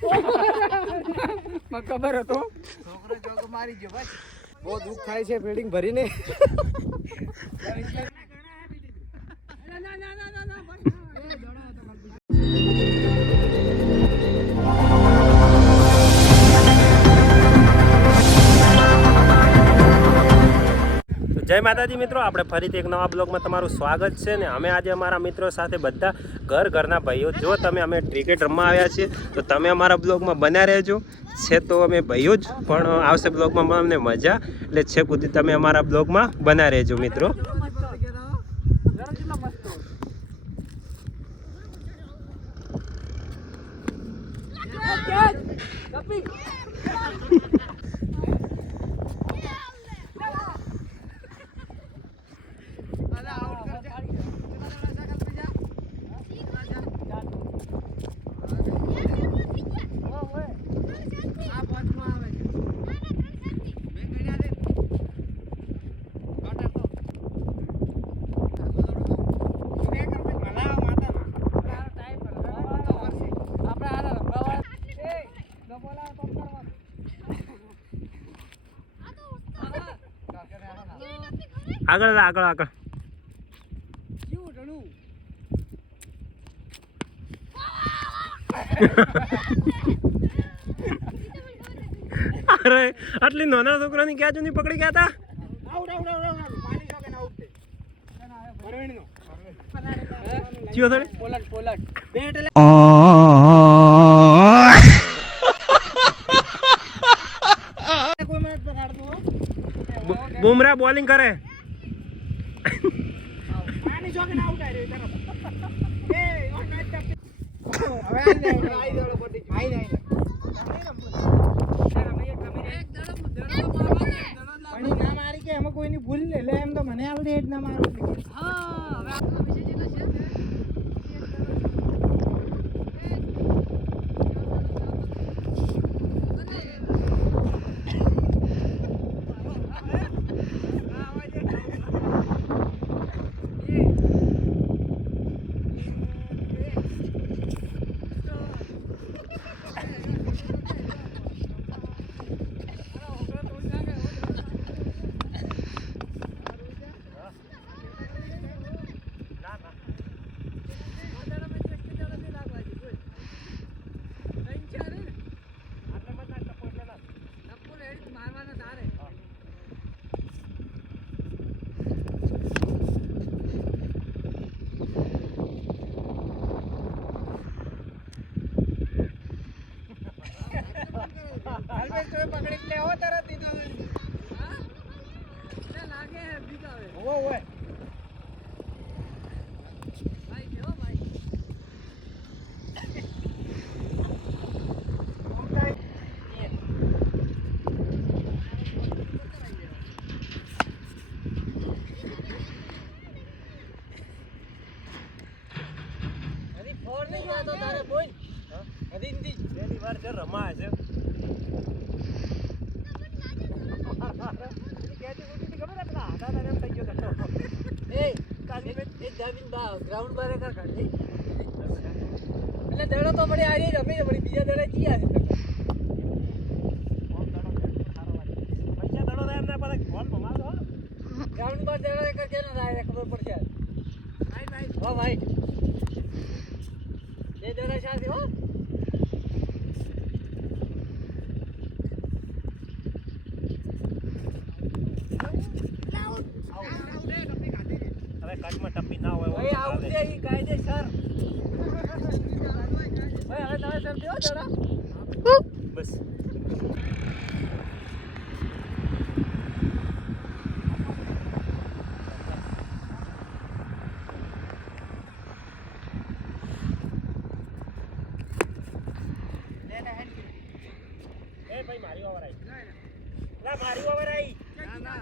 મને ખબર હતો છોકરો જોગ મારી ગયો બસ બહુ દુઃખ થાય છે ફિલ્ડિંગ ભરીને જય માતાજી મિત્રો, આપણે ફરીથી એક નવા બ્લોગમાં તમારું સ્વાગત છે ને અમે આજે અમારા મિત્રો સાથે બધા ઘરના ભાઈઓ, જો તમે અમે ક્રિકેટ રમવા આવ્યા છીએ તો તમે અમારા બ્લોગમાં બન્યા રહેજો. છે તો અમે ભાઈઓ જ, પણ આવશે બ્લોગમાં અમને મજા, એટલે છે કુદી તમે અમારા બ્લોગમાં બન્યા રહેજો મિત્રો. આગળ આગળ આગળ અરે આટલી નાના છોકરાની ક્યાં જૂની પકડી ગયા હતા. બુમરાહ બોલિંગ કરે. કોઈની ભૂલ લે એમ તો મને આવડે જ ના મારું. પકડી લે હો તરત દીધો લાગે બીગાવે ઓ ઓય ભાઈ કેવો ભાઈ અરે ફોર નહીં આતો તારે બોલ અરે ઇન્દી પહેલી વાર જે રમા છે. ગ્રાઉન્ડ બારે કર કાઢી એટલે દડો તો પડે આજે રમી પડી બીજા દડે જીયા છે. ગ્રાઉન્ડ બાર દડો કરજે ને રાય ખબર પડશે. હા ભાઈ બે દડા સાથે હો. કટમાં ટપ્પી ના હોય ભાઈ આઉટ છે ઈ કાયદેસર. ભાઈ હવે તમે સમજો દડા બસ. એ ભાઈ મારી ઓવર આવી. ના મારી ઓવર આવી. ના ના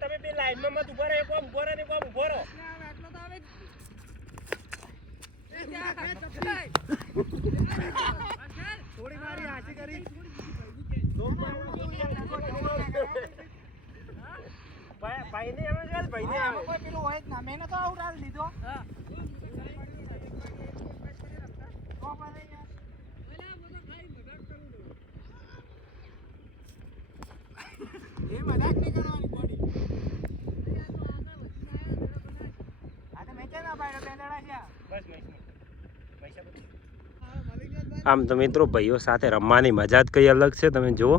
તમે બે લાઈનમાં મત ઉભા રહો. કોમ ઉભો રહો ને કોમ ઉભો રહો. થોડી મારી હાથી કરી ભાઈને આવે છે ભાઈને આવે કોઈ પેલું હોય જ ના મેં તો આવડાલ લીધો હા એ મજાક નહીં કરવાની બોડી આ તો મેચે ના પાડ્યો બે દડા છે બસ આમ તો મિત્રો ભાઈઓ સાથે રમવાની મજા જ કઈ અલગ છે તમે જુઓ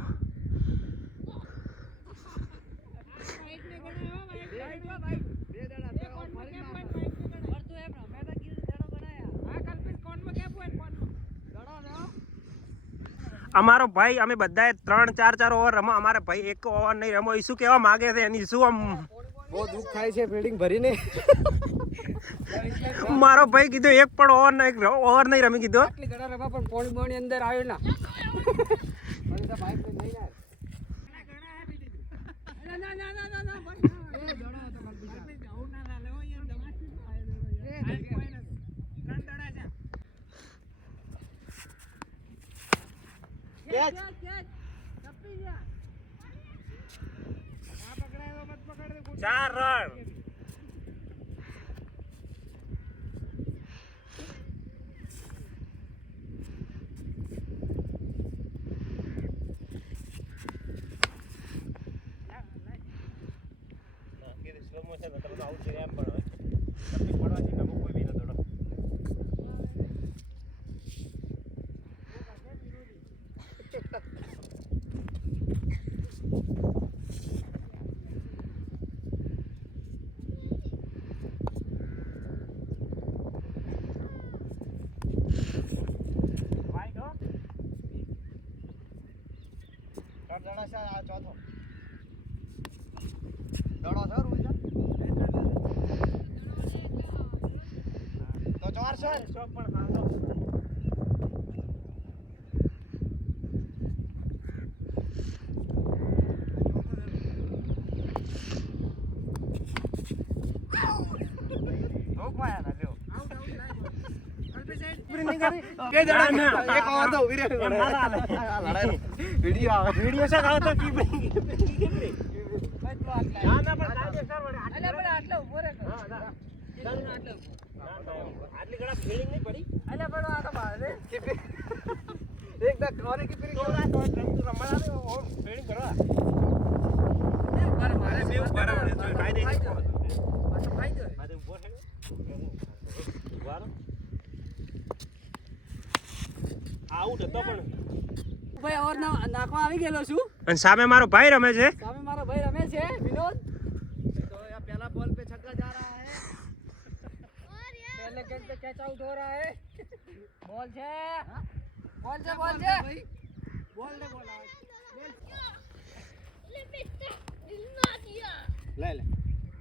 અમારો ભાઈ અમે બધાએ 3-4 ઓવર રમો અમારે ભાઈ એક ઓવર નહીં રમો એ શું કહેવા માંગે છે એની શું આમ બહુ દુઃખ થાય છે ફિલ્ડિંગ ભરીને મારો ભાઈ કીધું એક પણ ઓવર નહીં રમી કીધું આટલી ગડા રમા પણ પોણી બોણી અંદર આવ્યો ના મને તો ભાઈ કોઈ નહીં યાર ના ના ના ના ના ભાઈ એ દડા તો મને જાઉં ના ના લેવો યાર દમાથી એ કોઈ ના 3 દડા છે કેચ કપી જા આ પકડાયો મત પકડ દે 4 રન ચોથો દડો છે રોજા તો 400 પણ ખાતો રોકવાયા ના લ્યો આઉટ કે દડા ના એક ઓવર તો ઉભી રહે વિડિયો આવે વિડિયો છે ગાવ તો કી ના ના પણ કાયદેસર વડે અલે પણ આટલે ઉભો રે હા ના આટલે આટલી ગડા ફીલિંગ નહીં પડી અલે પણ આ તો મારે એક દા કોને કી ફીલિંગ તો રમવા આવે ઓમ ફીલિંગ કરવા મારે બે ઉપર કાયદે ફાયદો મારે ઉભો છે ઉભારો આઉટ હતો પણ ભાઈ ઓર નાખવા આવી ગયેલો છું અને સામે મારો ભાઈ રમે છે सामने हमारा भाई रमेश है विनोद तो यहाँ पहला बॉल पे छक्का जा रहा है पहले गेंद पे कैच आउट हो रहा है बॉल है बॉल से बॉल से बॉल ने बोला ले ले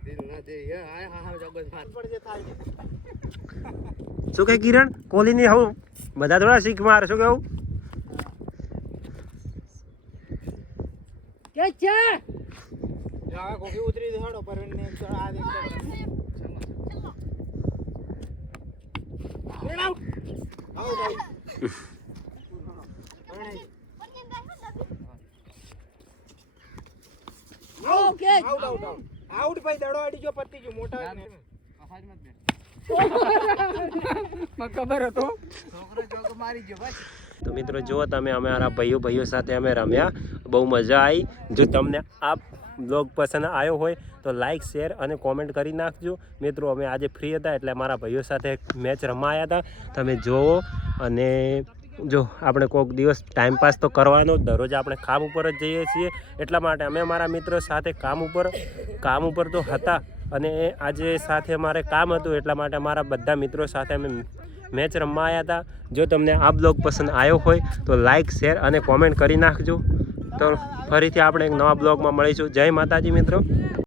दिल ना दे ये आए हां हां जगत मार पड़ जे થાય શું કે કિરણ કોહલીની હું બધા થોડા શીખ માર શું કેવું કે છે જા કોકી ઉતરી દેડો પરવીન ને એક આ દેખ ચલો out out okay out out out ભાઈ દડો અડી જો પતી જો મોટા અફાજ મત બે મને ખબર હતો છોકરો જોગ મારી ગયો બસ તો મિત્રો જુઓ તમે અમારા ભાઈઓ સાથે અમે રમ્યા બહુ મજા આવી જો તમને આ બ્લોગ પસંદ આવ્યો હોય તો લાઇક શેર અને કોમેન્ટ કરી નાખજો મિત્રો અમે આજે ફ્રી હતા એટલે અમારા ભાઈઓ સાથે મેચ રમાયા હતા તમે જુઓ અને જો આપણે કોઈક દિવસ ટાઈમપાસ તો કરવાનો દરરોજ આપણે કામ ઉપર જ જઈએ છીએ એટલા માટે અમે અમારા મિત્રો સાથે કામ ઉપર તો હતા અને આજે સાથે અમારે કામ હતું એટલા માટે અમારા બધા મિત્રો સાથે અમે મેચ રમવા આવ્યા હતા જો તમને આ બ્લોગ પસંદ આવ્યો હોય તો લાઇક શેર અને કોમેન્ટ કરી નાખજો તો ફરીથી આપણે એક નવા બ્લોગમાં મળીશું જય માતાજી મિત્રો